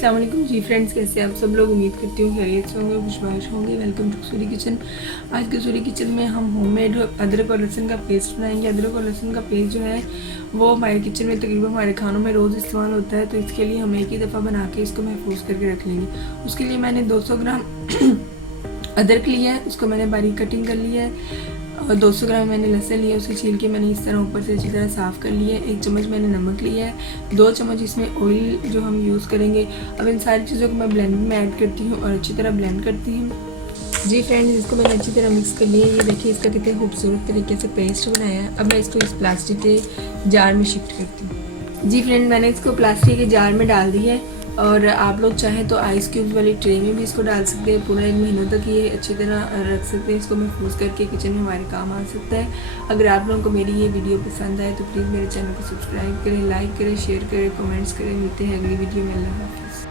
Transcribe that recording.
अस्सलाम वालेकुम जी फ्रेंड्स, कैसे आप सब लोग। उम्मीद करती हूँ खैरियत से होंगे, खुशबाश होंगे। Welcome to Suri kitchen. आज के सूरी किचन में हम होममेड अदरक और लहसुन का पेस्ट बनाएंगे। अदरक और लहसुन का पेस्ट जो है वो हमारे किचन में तकरीबन हमारे खानों में रोज़ इस्तेमाल होता है, तो इसके लिए हम एक ही दफ़ा बना के इसको महफूज करके रख लेंगे। उसके लिए मैंने 200 ग्राम अदरक लिया है, उसको मैंने बारीक कटिंग कर लिया है। और 200 ग्राम मैंने लहसुन लिया, उसे छील के मैंने इस तरह ऊपर से अच्छी तरह साफ़ कर लिया है। 1 चम्मच मैंने नमक लिया है, 2 चम्मच इसमें ऑयल जो हम यूज़ करेंगे। अब इन सारी चीज़ों को मैं ब्लेंड में ऐड करती हूँ और अच्छी तरह ब्लेंड करती हूँ। जी फ्रेंड्स, इसको मैंने अच्छी तरह मिक्स कर लिया है। ये देखिए इसका कितने खूबसूरत तरीके से पेस्ट बनाया है। अब मैं इसको इस प्लास्टिक के जार में शिफ्ट करती हूँ। जी फ्रेंड, मैंने इसको प्लास्टिक के जार में डाल दिया है और आप लोग चाहें तो आइस क्यूब्स वाली ट्रे में भी इसको डाल सकते हैं। पूरा 1 महीनों तक ये अच्छी तरह रख सकते हैं। इसको महफूज करके किचन में हमारे काम आ सकता है। अगर आप लोगों को मेरी ये वीडियो पसंद आए तो प्लीज़ मेरे चैनल को सब्सक्राइब करें, लाइक करें, शेयर करें, कमेंट्स करें। मिलते हैं अगली वीडियो में। अल्लाह हाफ़िज़।